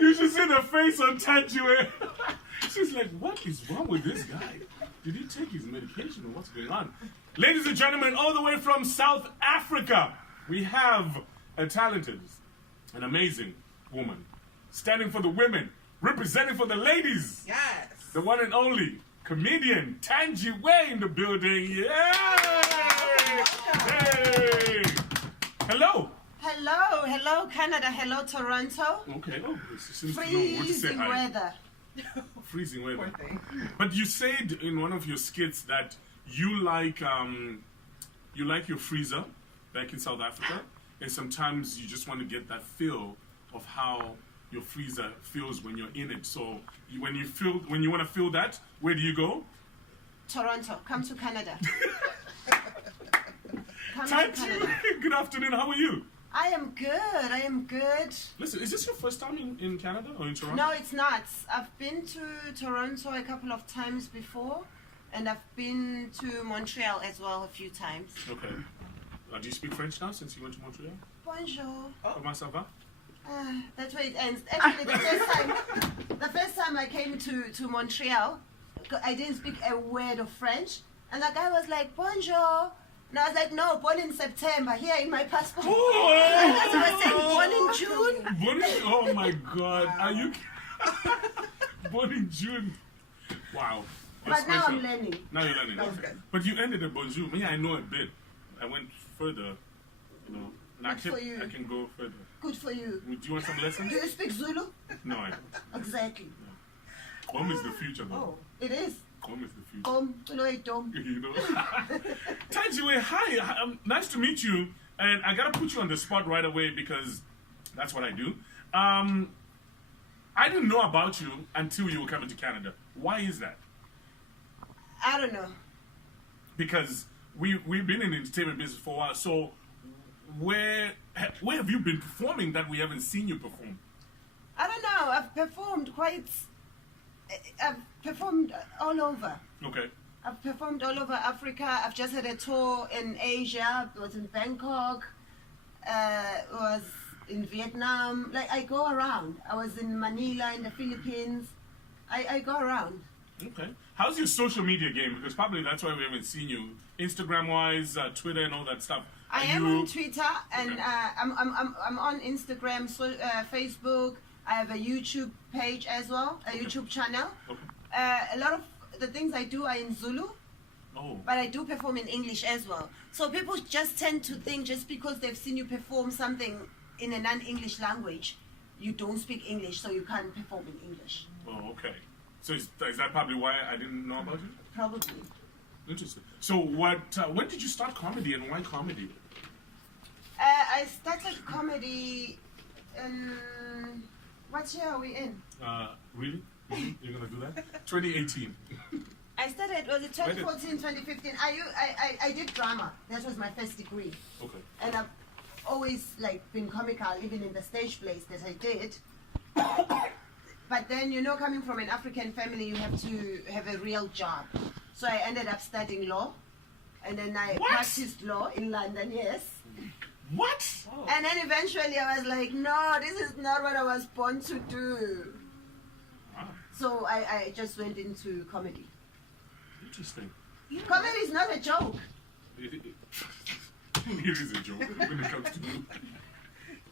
You should see the face on Thenjiwe. She's like, what is wrong with this guy? Did he take his medication or what's going on? Ladies and gentlemen, all the way from South Africa, we have a talented, an amazing woman, standing for the women, representing for the ladies. Yes. The one and only comedian Thenjiwe in the building. Yay! Hey! Hello. Hello, Canada. Hello, Toronto. Okay. Oh, it seems to know what to say. Freezing weather. Freezing weather. Poor thing. But you said in one of your skits that you like your freezer back in South Africa, and sometimes you just want to get that feel of how your freezer feels when you're in it. So when you want to feel that, where do you go? Toronto. Come to Canada. Good afternoon. How are you? I am good. Listen, is this your first time in Canada or in Toronto? No, it's not. I've been to Toronto a couple of times before, and I've been to Montreal as well a few times. Okay. Do you speak French now since you went to Montreal? Bonjour. Comment ça va? That's where it ends. Actually, the first time I came to Montreal, I didn't speak a word of French, and the guy was like, bonjour. And I was like, no, born in September, here in my passport. Oh! And that's what I said, born in June. Oh my God. Wow. Are you born in June? Wow. But now I'm learning. Now you're learning. That was Okay. good. But you ended at bonjour. Me, I know a bit. I went further, you know. And Good for you. I can go further. Good for you. Do you want some lessons? Do you speak Zulu? No, I don't. Exactly. Home is the future, though. Oh, it is. Home is the future. Dom. You know. Thenjiwe, hi. Nice to meet you. And I gotta put you on the spot right away because that's what I do. I didn't know about you until you were coming to Canada. Why is that? I don't know. Because we've been in the entertainment business for a while. So where have you been performing that we haven't seen you perform? I don't know. I've performed all over. Okay. I've performed all over Africa. I've just had a tour in Asia. I was in Bangkok. Was in Vietnam. Like, I go around. I was in Manila in the Philippines. I go around. Okay. How's your social media game? Because probably that's why we haven't seen you. Instagram-wise, Twitter and all that stuff. I am on Twitter, and Okay. I'm on Instagram, Facebook. I have a YouTube page as well, a YouTube channel. Okay. A lot of the things I do are in Zulu, Oh. but I do perform in English as well. So people just tend to think just because they've seen you perform something in a non-English language, you don't speak English, so you can't perform in English. Oh, okay. So is that probably why I didn't know about you? Probably. Interesting. So when did you start comedy and why comedy? I started comedy in... What year are we in? Really? You're going to do that? 2018. I started, was it 2014, 2015? I did drama. That was my first degree. Okay. And I've always been comical, even in the stage plays that I did. But then, coming from an African family, you have to have a real job. So I ended up studying law. And then I practiced law in London, yes. What? Oh. And then eventually I was like, no, this is not what I was born to do. Wow. So I just went into comedy. Interesting. Comedy is not a joke. It is a joke when it comes to me.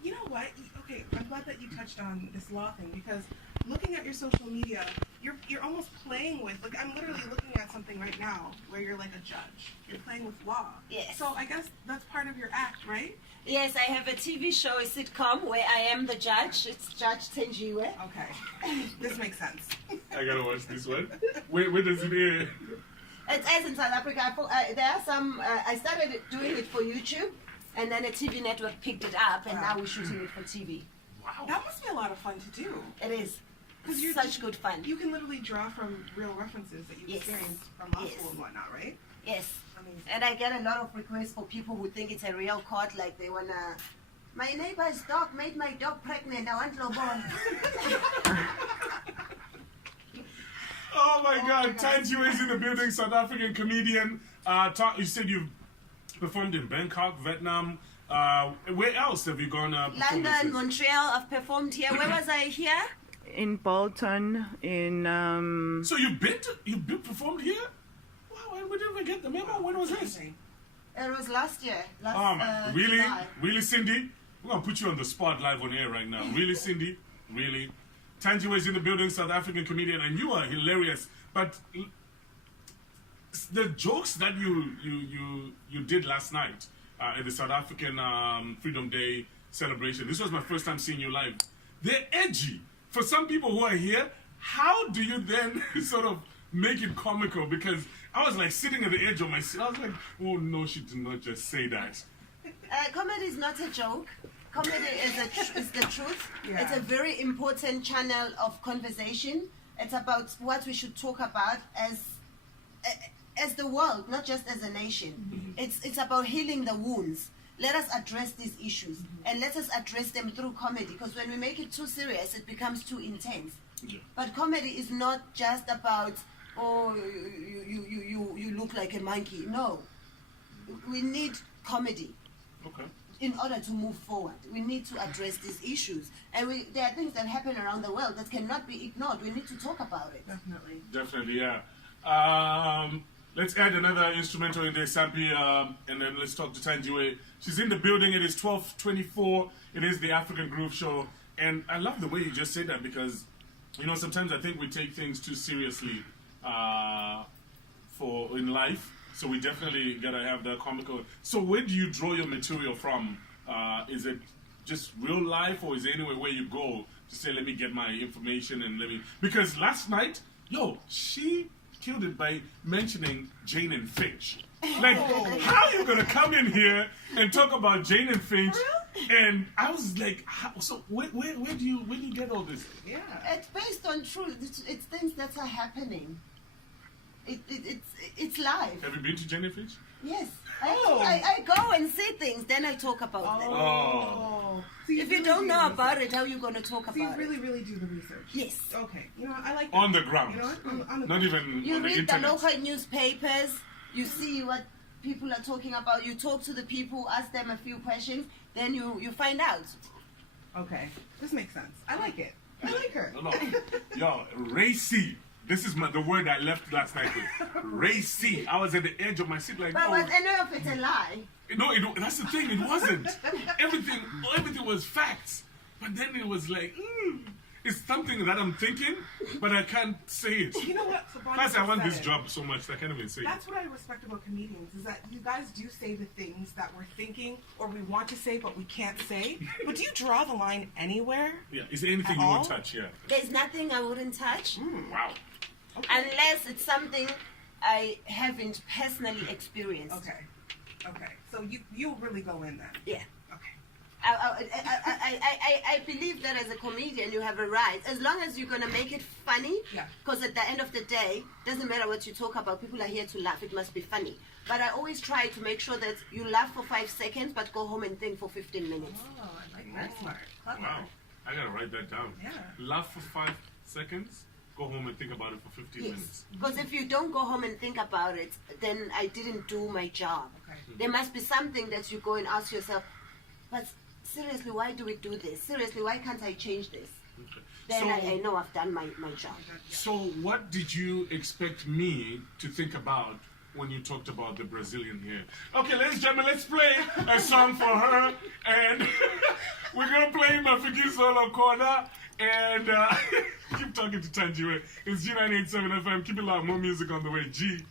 You know what? Okay, I'm glad that you touched on this law thing because looking at your social media, you're almost playing with, like, I'm literally looking at something right now where you're like a judge. You're playing with law. Yes. So I guess that's part of your act, right? Yes, I have a TV show, a sitcom, where I am the judge. It's Judge Thenjiwe. Okay. This makes sense. I gotta watch this one. Where does it air? It airs in South Africa. There are some, I started doing it for YouTube, and then a TV network picked it up, and now we're shooting it for TV. Wow. That must be a lot of fun to do. It is. Because you're Such good fun. You can literally draw from real references that you've experienced from law school and whatnot, right? Yes. Amazing. And I get a lot of requests for people who think it's a real court, like they wanna, my neighbor's dog made my dog pregnant, I want Lobon. Oh my God, Thenjiwe is in the building, South African comedian. You said you've performed in Bangkok, Vietnam, Where else have you gone? London, performances? Montreal, I've performed here. Where was I here? In Bolton, in So you've been performed here? Wow, we didn't even get the memo. When was this? It was last year. Really? July. Really, Cindy? We're going to put you on the spot live on air right now. Really, Cindy? Really? Thenjiwe is in the building, South African comedian, and you are hilarious. But the jokes that you did last night at the South African Freedom Day celebration, this was my first time seeing you live. They're edgy. For some people who are here, how do you then sort of make it comical? Because I was like sitting at the edge of my seat. I was like, oh no, she did not just say that. Comedy is not a joke. Comedy is the truth. Yeah. It's a very important channel of conversation. It's about what we should talk about as the world, not just as a nation. It's about healing the wounds. Let us address these issues and let us address them through comedy, because when we make it too serious, it becomes too intense. Yeah. But comedy is not just about, oh, you look like a monkey. No. We need comedy Okay. in order to move forward. We need to address these issues. And there are things that happen around the world that cannot be ignored. We need to talk about it. Definitely. Definitely, yeah. Let's add another instrumental in there, Sampi, and then let's talk to Thenjiwe. She's in the building. It is 12:24. It is the African Groove Show. And I love the way you just said that, because, you know, sometimes I think we take things too seriously in life. So we definitely gotta have the comical. So where do you draw your material from? Is it just real life, or is there anywhere where you go to say, let me get my information and let me? Because last night, she killed it by mentioning Jane and Finch. Like, how are you gonna come in here and talk about Jane and Finch? And I was like, so where do you get all this? Yeah. It's based on truth. It's things that are happening. It's live. Have you been to Jane and Finch? Yes. I go and see things, then I talk about them. Oh. So If you really don't do know the about research. it, how are you going to talk So you about really, it? really do the research. Yes. Okay. You know, I like that. On the ground. You know what? On the Not even You on the read the internet. local newspapers, you see what people are talking about, you talk to the people, ask them a few questions, then you find out. Okay. This makes sense. I like it. I like her. No. Yo, racy. This is the word I left last night with. Racy. I was at the edge of my seat like, But was any of it a lie? No, that's the thing. It wasn't. Everything was facts. But then it was like, it's something that I'm thinking, but I can't say it. You know what? So Bonnie Plus, I just want said this it. job so much that I can't even say it. That's what I respect about comedians, is that you guys do say the things that we're thinking or we want to say but we can't say. But do you draw the line anywhere? Yeah. Is there anything At you all? won't touch? Yeah. There's nothing I wouldn't touch, Wow. unless it's something I haven't personally experienced. Okay. So you really go in then. Yeah. Okay. I believe that as a comedian you have a right, as long as you're gonna make it funny. Yeah. Because at the end of the day, doesn't matter what you talk about. People are here to laugh. It must be funny. But I always try to make sure that you laugh for 5 seconds, but go home and think for 15 minutes. Oh, I like that. Smart. Clever. Wow. I gotta write that down. Yeah. Laugh for 5 seconds. Go home and think about it for 15 minutes. Yes. Because if you don't go home and think about it, then I didn't do my job. Okay. There must be something that you go and ask yourself, but seriously, why do we do this? Seriously, why can't I change this? Okay. Then So- I know I've done my job. So, what did you expect me to think about when you talked about the Brazilian here? Okay, ladies and gentlemen, let's play a song for her, and we're gonna play Mafiki Solo Corner, and keep talking to Thenjiwe. It's G987 FM. Keep it loud. More music on the way. G.